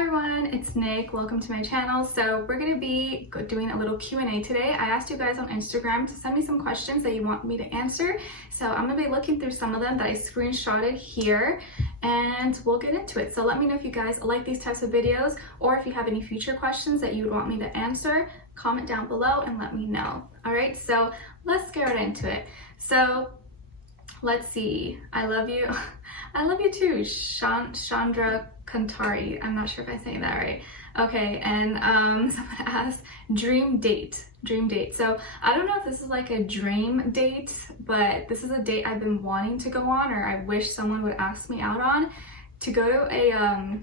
Hi everyone, it's Nick. Welcome to my channel. So we're going to be doing a little Q&A today. I asked you guys on Instagram to send me some questions that you want me to answer. So I'm going to be looking through some of them that I screenshotted here and we'll get into it. So let me know if you guys like these types of videos or if you have any future questions that you would want me to answer. Comment down below and let me know. All right, so let's get right into it. So let's see. I love you. I love you too, Chandra Kantari. I'm not sure if I'm saying that right. Okay, and someone asked dream date. So I don't know if this is like a dream date, but this is a date I've been wanting to go on, or I wish someone would ask me out on, to go to a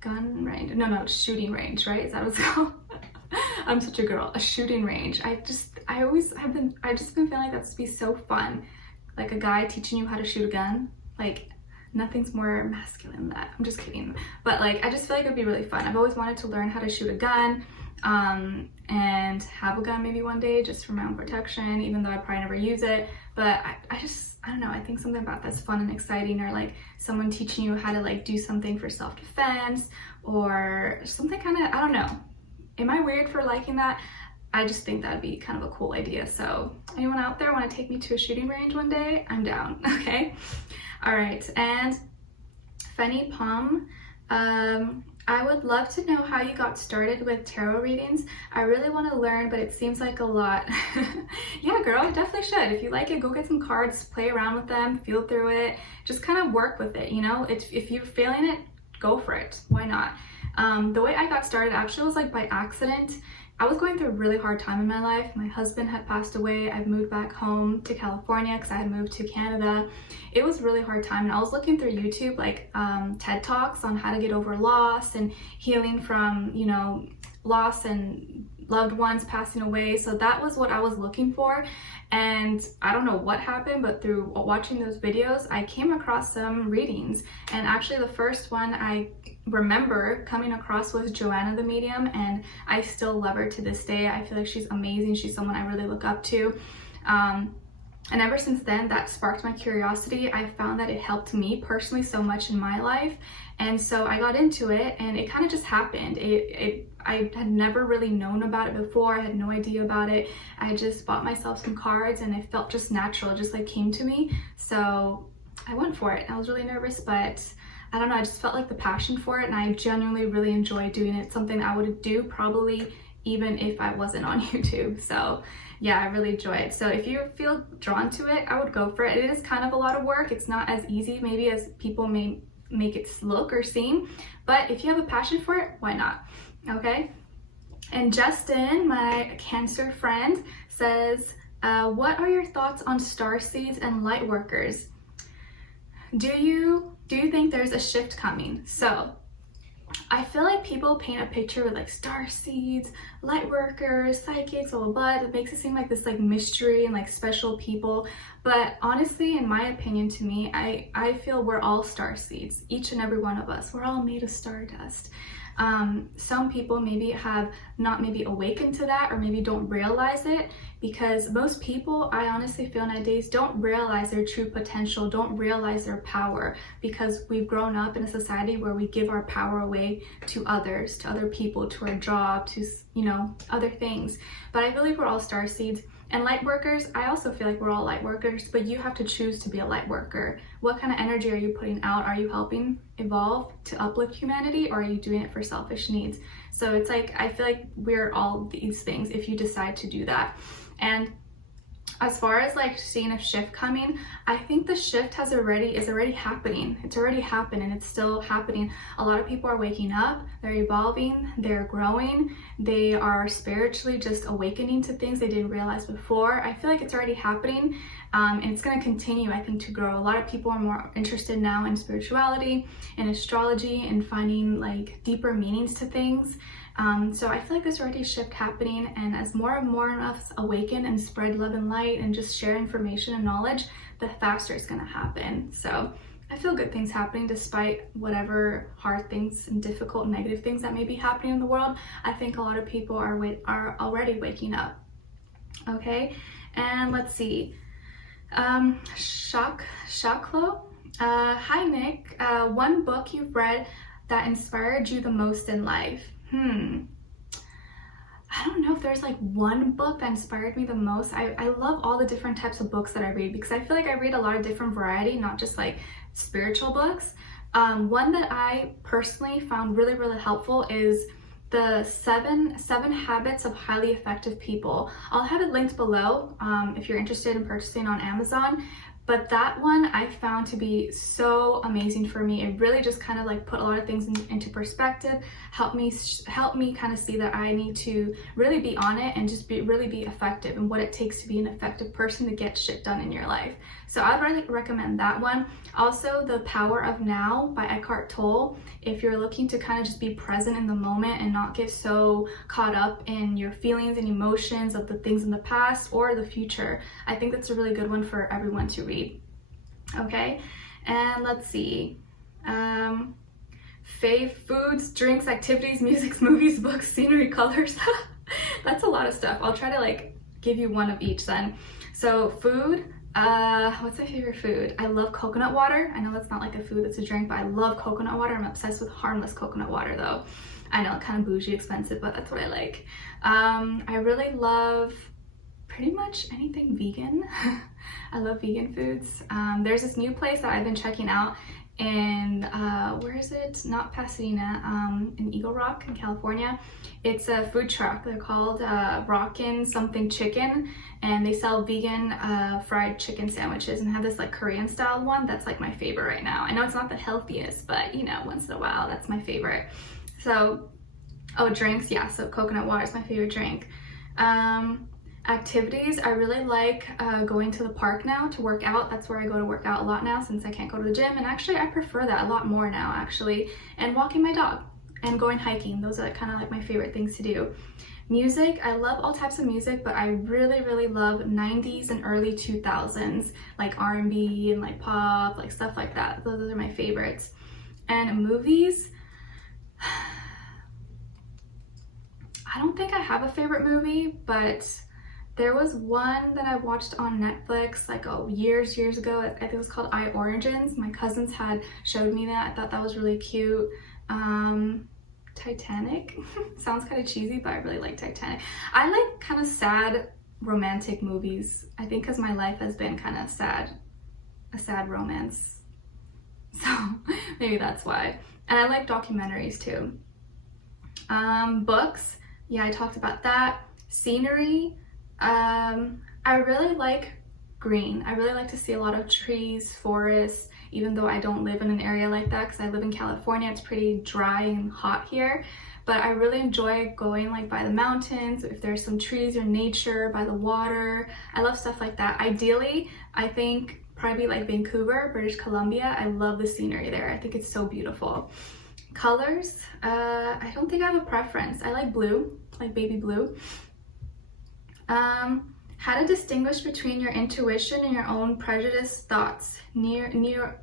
gun range. No, shooting range, right? Is that what it's called? I'm such a girl. A shooting range. I've just been feeling like that's to be so fun. Like a guy teaching you how to shoot a gun. Like nothing's more masculine than that. I'm just kidding. But like, I just feel like it'd be really fun. I've always wanted to learn how to shoot a gun and have a gun maybe one day just for my own protection, even though I probably never use it. But I don't know. I think something about that's fun and exciting, or like someone teaching you how to like do something for self-defense or something kind of, I don't know. Am I weird for liking that? I just think that'd be kind of a cool idea. So anyone out there want to take me to a shooting range one day? I'm down, okay? All right, and Fanny Palm, I would love to know how you got started with tarot readings. I really want to learn, but it seems like a lot. Yeah, girl, you definitely should. If you like it, go get some cards, play around with them, feel through it, just kind of work with it, you know? If you're feeling it, go for it. Why not? The way I got started actually was like by accident. I was going through a really hard time in my life. My husband had passed away. I've moved back home to California because I had moved to Canada. It was a really hard time, and I was looking through YouTube, like TED Talks on how to get over loss and healing from, you know, loss and loved ones passing away. So that was what I was looking for, and I don't know what happened, but through watching those videos I came across some readings, and actually the first one I remember coming across was Joanna the Medium, and I still love her to this day. I feel like she's amazing. She's someone I really look up to, and ever since then that sparked my curiosity. I found that it helped me personally so much in my life, and so I got into it, and it kind of just happened. I had never really known about it before. I had no idea about it. I just bought myself some cards and it felt just natural. It just like came to me. So I went for it. I was really nervous, but I don't know, I just felt like the passion for it, and I genuinely really enjoy doing it. It's something I would do probably even if I wasn't on YouTube. So yeah, I really enjoy it. So if you feel drawn to it, I would go for it. It is kind of a lot of work. It's not as easy maybe as people may make it look or seem, but if you have a passion for it, why not? Okay. And Justin, my Cancer friend, says, what are your thoughts on Starseeds and Lightworkers? Do you think there's a shift coming? So I feel like people paint a picture with like Starseeds, Lightworkers, psychics, blah, blah, blah. It makes it seem like this like mystery and like special people. But honestly, in my opinion, to me, I feel we're all Starseeds, each and every one of us. We're all made of stardust. Some people maybe have not maybe awakened to that, or maybe don't realize it, because most people, I honestly feel nowadays, don't realize their true potential, don't realize their power, because we've grown up in a society where we give our power away to others, to other people, to our job, to, you know, other things. But I believe we're all starseeds. And light workers, I also feel like we're all light workers, but you have to choose to be a light worker. What kind of energy are you putting out? Are you helping evolve to uplift humanity, or are you doing it for selfish needs? So it's like, I feel like we're all these things if you decide to do that. And as far as like seeing a shift coming, I think the shift is already happening. It's already happened, and it's still happening. A lot of people are waking up, they're evolving, they're growing, they are spiritually just awakening to things they didn't realize before. I feel like it's already happening, and it's going to continue, I think, to grow. A lot of people are more interested now in spirituality and astrology and finding like deeper meanings to things. So I feel like there's already a shift happening, and as more and more of us awaken and spread love and light and just share information and knowledge, the faster it's going to happen. So I feel good things happening despite whatever hard things and difficult negative things that may be happening in the world. I think a lot of people are already waking up. Okay, and let's see. Shaklo. Hi Nick. One book you've read that inspired you the most in life? I don't know if there's like one book that inspired me the most. I love all the different types of books that I read, because I feel like I read a lot of different variety, not just like spiritual books. One that I personally found really, really helpful is the seven Habits of Highly Effective People. I'll have it linked below if you're interested in purchasing on Amazon. But that one I found to be so amazing for me. It really just kind of like put a lot of things into perspective, helped me kind of see that I need to really be on it and just really be effective, and what it takes to be an effective person to get shit done in your life. So I'd really recommend that one. Also, The Power of Now by Eckhart Tolle. If you're looking to kind of just be present in the moment and not get so caught up in your feelings and emotions of the things in the past or the future, I think that's a really good one for everyone to read. Okay, and let's see. Fave foods, drinks, activities, music, movies, books, scenery, colors. That's a lot of stuff. I'll try to like give you one of each then. So food, what's my favorite food? I love coconut water. I know that's not like a food, it's a drink, but I love coconut water. I'm obsessed with harmless coconut water though. I know, kind of bougie, expensive, but that's what I like. I really love pretty much anything vegan. I love vegan foods. There's this new place that I've been checking out, and where is it? Not Pasadena, in Eagle Rock in California. It's a food truck. They're called Rockin' something chicken, and they sell vegan fried chicken sandwiches, and have this like Korean style one that's like my favorite right now. I know it's not the healthiest, but you know, once in a while, that's my favorite. So, oh, drinks, yeah, so coconut water is my favorite drink. Activities, I really like going to the park now to work out. That's where I go to work out a lot now, since I can't go to the gym, and actually I prefer that a lot more now actually. And walking my dog and going hiking, those are kind of like my favorite things to do. Music, I love all types of music, but I really, really love 90s and early 2000s, like R&B and like pop, like stuff like that. Those are my favorites. And movies, I don't think I have a favorite movie, but there was one that I watched on Netflix like years ago. I think it was called I, Origins. My cousins had showed me that. I thought that was really cute. Titanic. Sounds kind of cheesy, but I really like Titanic. I like kind of sad romantic movies. I think because my life has been kind of sad, a sad romance. So maybe that's why. And I like documentaries too. Books. Yeah, I talked about that. Scenery. I really like green. I really like to see a lot of trees, forests, even though I don't live in an area like that, because I live in California. It's pretty dry and hot here, but I really enjoy going like by the mountains, if there's some trees or nature, by the water. I love stuff like that. Ideally, I think probably like Vancouver, British Columbia. I love the scenery there. I think it's so beautiful. Colors, I don't think I have a preference. I like blue, like baby blue. How to distinguish between your intuition and your own prejudiced thoughts. Neoteric.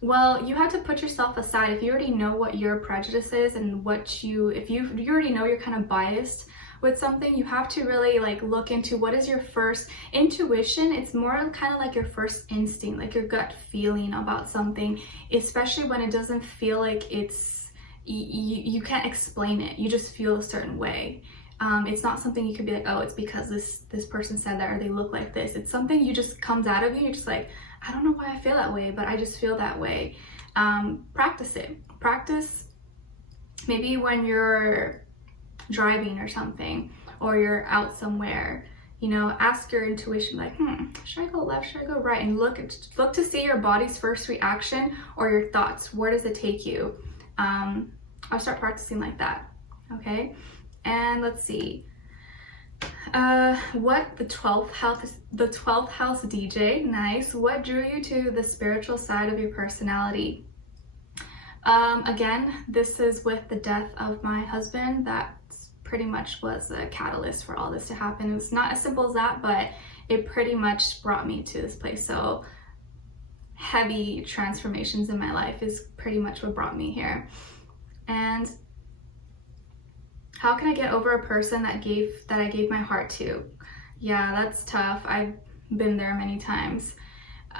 Well, you have to put yourself aside. If you already know what your prejudice is and if you already know you're kind of biased with something, you have to really like look into what is your first intuition. It's more kind of like your first instinct, like your gut feeling about something, especially when it doesn't feel like you can't explain it. You just feel a certain way. It's not something you could be like, oh, it's because this person said that, or they look like this. It's something you just comes out of you. You're just like, I don't know why I feel that way, but I just feel that way. Practice it. Practice maybe when you're driving or something, or you're out somewhere, you know, ask your intuition like, should I go left, should I go right? And look to see your body's first reaction or your thoughts. Where does it take you? I'll start practicing like that. Okay, and let's see. What the 12th house DJ, nice. What drew you to the spiritual side of your personality? Again, this is with the death of my husband. That pretty much was a catalyst for all this to happen. It was not as simple as that, but it pretty much brought me to this place. So heavy transformations in my life is pretty much what brought me here. And how can I get over a person that I gave my heart to? Yeah, that's tough. I've been there many times.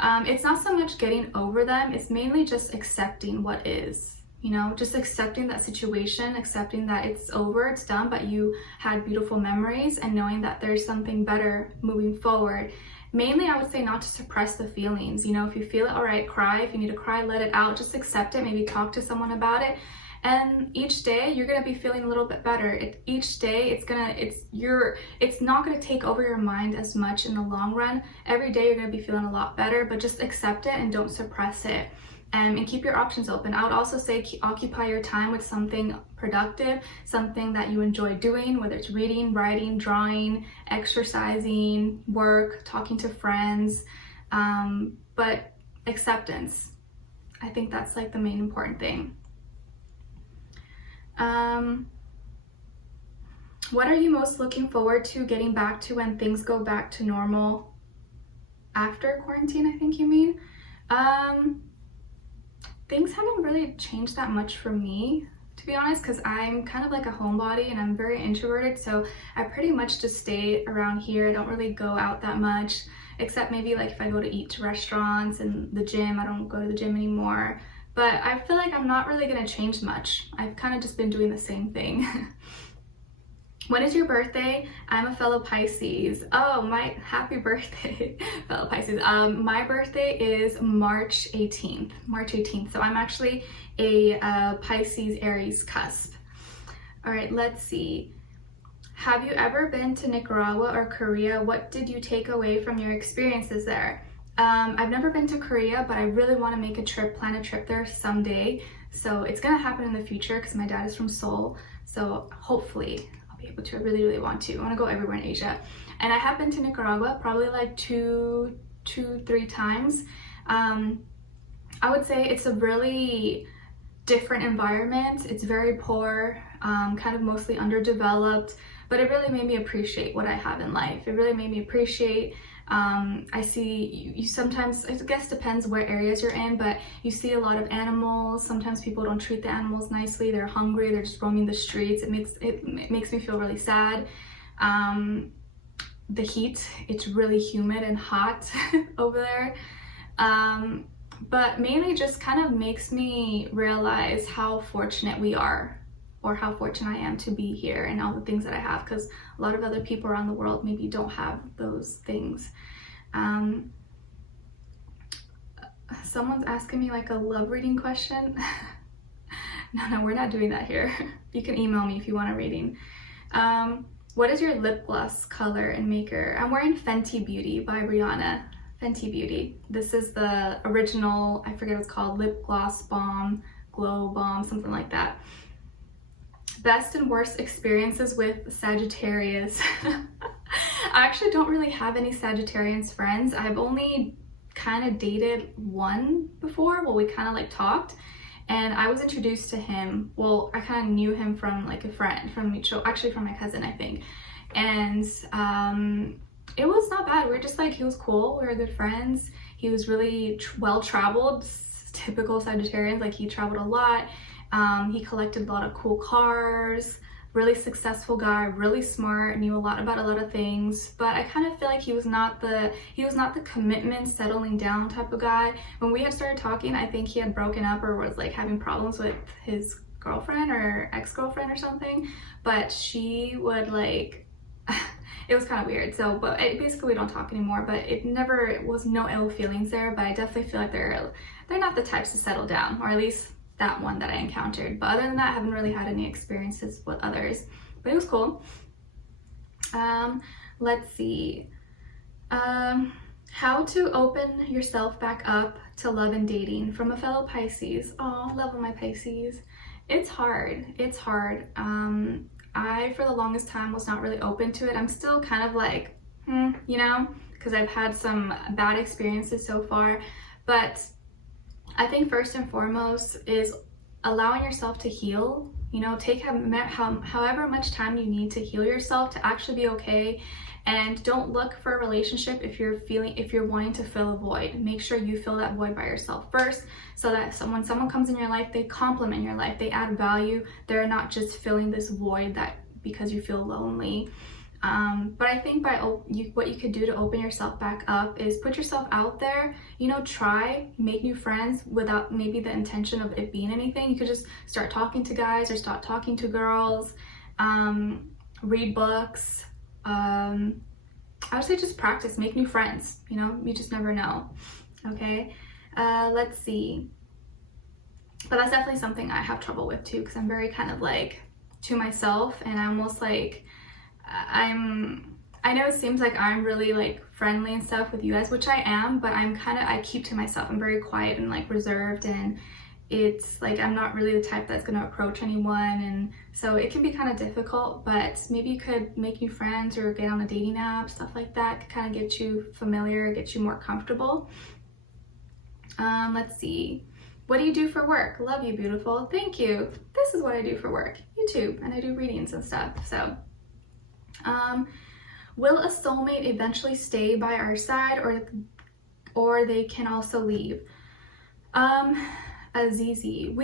it's not so much getting over them, it's mainly just accepting what is. You know, just accepting that situation, accepting that it's over, it's done, but you had beautiful memories, and knowing that there's something better moving forward. Mainly, I would say not to suppress the feelings. You know, if you feel it, all right, cry. If you need to cry, let it out. Just accept it. Maybe talk to someone about it. And each day you're gonna be feeling a little bit better. Each day it's not gonna take over your mind as much in the long run. Every day you're gonna be feeling a lot better, but just accept it and don't suppress it. And keep your options open. I would also say occupy your time with something productive, something that you enjoy doing, whether it's reading, writing, drawing, exercising, work, talking to friends, but acceptance. I think that's like the main important thing. What are you most looking forward to getting back to when things go back to normal after quarantine, I think you mean? Things haven't really changed that much for me, to be honest, because I'm kind of like a homebody and I'm very introverted, so I pretty much just stay around here. I don't really go out that much, except maybe like if I go to eat to restaurants and the gym. I don't go to the gym anymore, but I feel like I'm not really gonna change much. I've kind of just been doing the same thing. When is your birthday? I'm a fellow Pisces. Oh, my happy birthday, fellow Pisces. My birthday is March 18th. March 18th. So I'm actually a Pisces Aries cusp. All right, let's see. Have you ever been to Nicaragua or Korea? What did you take away from your experiences there? I've never been to Korea, but I really want to make a trip, plan a trip there someday. So it's gonna happen in the future because my dad is from Seoul. So hopefully be able to. I really want to. I want to go everywhere in Asia. And I have been to Nicaragua probably like two, 3 times. I would say it's a really different environment. It's very poor, kind of mostly underdeveloped, but it really made me appreciate what I have in life. It really made me appreciate, I see you sometimes, I guess depends where areas you're in, but you see a lot of animals. Sometimes people don't treat the animals nicely. They're hungry, they're just roaming the streets. It makes me feel really sad. The heat, it's really humid and hot over there. But mainly just kind of makes me realize how fortunate we are, or how fortunate I am to be here and all the things that I have, because a lot of other people around the world maybe don't have those things. Someone's asking me like a love reading question. No, we're not doing that here. You can email me if you want a reading. What is your lip gloss color and maker? I'm wearing Fenty Beauty by Brianna. Fenty Beauty. This is the original, I forget what it's called, lip gloss balm, glow balm, something like that. Best and worst experiences with Sagittarius. I actually don't really have any Sagittarians friends. I've only kind of dated one before. Well, we kind of like talked, and I was introduced to him. Well, I kind of knew him from like a friend, from mutual, actually from my cousin, I think. And it was not bad. We were just like, he was cool. We were good friends. He was really well-traveled, typical Sagittarians. Like, he traveled a lot. He collected a lot of cool cars, really successful guy, really smart, knew a lot about a lot of things, but I kind of feel like he was not the commitment, settling down type of guy. When we had started talking, I think he had broken up or was like having problems with his girlfriend or ex-girlfriend or something, but she would like, it was kind of weird. So, but basically we don't talk anymore, but it was no ill feelings there, but I definitely feel like they're not the types to settle down, or at least that one that I encountered. But other than that, I haven't really had any experiences with others, but it was cool. Let's see. How to open yourself back up to love and dating, from a fellow Pisces. Oh, love of my Pisces. It's hard. It's hard. I, for the longest time, was not really open to it. I'm still kind of like, you know, because I've had some bad experiences so far, but I think first and foremost is allowing yourself to heal. You know, take however much time you need to heal yourself, to actually be okay. And don't look for a relationship if you're wanting to fill a void. Make sure you fill that void by yourself first, so that when someone comes in your life, they complement your life, they add value. They're not just filling this void that because you feel lonely. But I think what you could do to open yourself back up is put yourself out there, you know, try, make new friends without maybe the intention of it being anything. You could just start talking to guys or start talking to girls, read books. I would say just practice, make new friends, you know, you just never know. Okay, let's see. But that's definitely something I have trouble with too, because I'm very kind of like to myself, and I almost like, I know it seems like I'm really like friendly and stuff with you guys, which I am, but I keep to myself. I'm very quiet and like reserved, and it's like I'm not really the type that's going to approach anyone, and so it can be kind of difficult. But maybe you could make new friends or get on a dating app, stuff like that could kind of get you familiar, get you more comfortable. Let's see. What do you do for work? Love you, beautiful. Thank you. This is what I do for work. YouTube, and I do readings and stuff. So will a soulmate eventually stay by our side, or they can also leave? Azizi,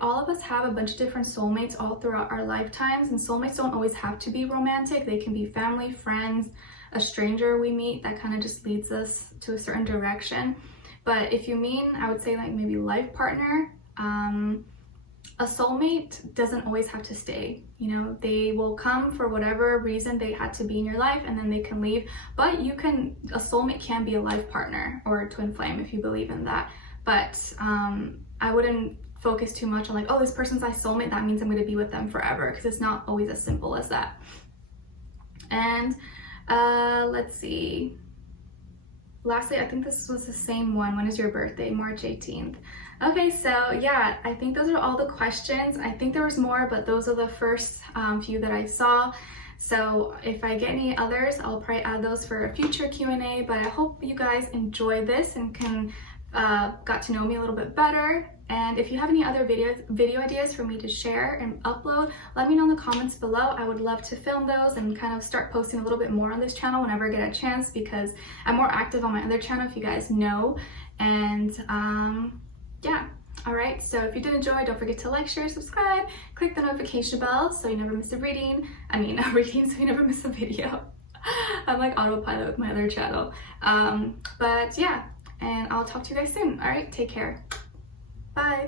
all of us have a bunch of different soulmates all throughout our lifetimes, and soulmates don't always have to be romantic. They can be family, friends, a stranger we meet that kind of just leads us to a certain direction. But if you mean, I would say like maybe life partner, a soulmate doesn't always have to stay. You know, they will come for whatever reason they had to be in your life, and then they can leave. But a soulmate can be a life partner or a twin flame if you believe in that. But I wouldn't focus too much on like, oh, this person's my soulmate, that means I'm going to be with them forever, because it's not always as simple as that. And let's see. Lastly, I think this was the same one. When is your birthday? March 18th. Okay, so yeah, I think those are all the questions. I think there was more, but those are the first few that I saw. So if I get any others, I'll probably add those for a future Q&A, but I hope you guys enjoy this and can got to know me a little bit better. And if you have any other video ideas for me to share and upload, let me know in the comments below. I would love to film those and kind of start posting a little bit more on this channel whenever I get a chance, because I'm more active on my other channel, if you guys know. And yeah, all right, so if you did enjoy, don't forget to like, share, subscribe, click the notification bell so you never miss a reading. I mean, a reading so you never miss a video. I'm like autopilot with my other channel. But yeah, and I'll talk to you guys soon. All right, take care. Bye.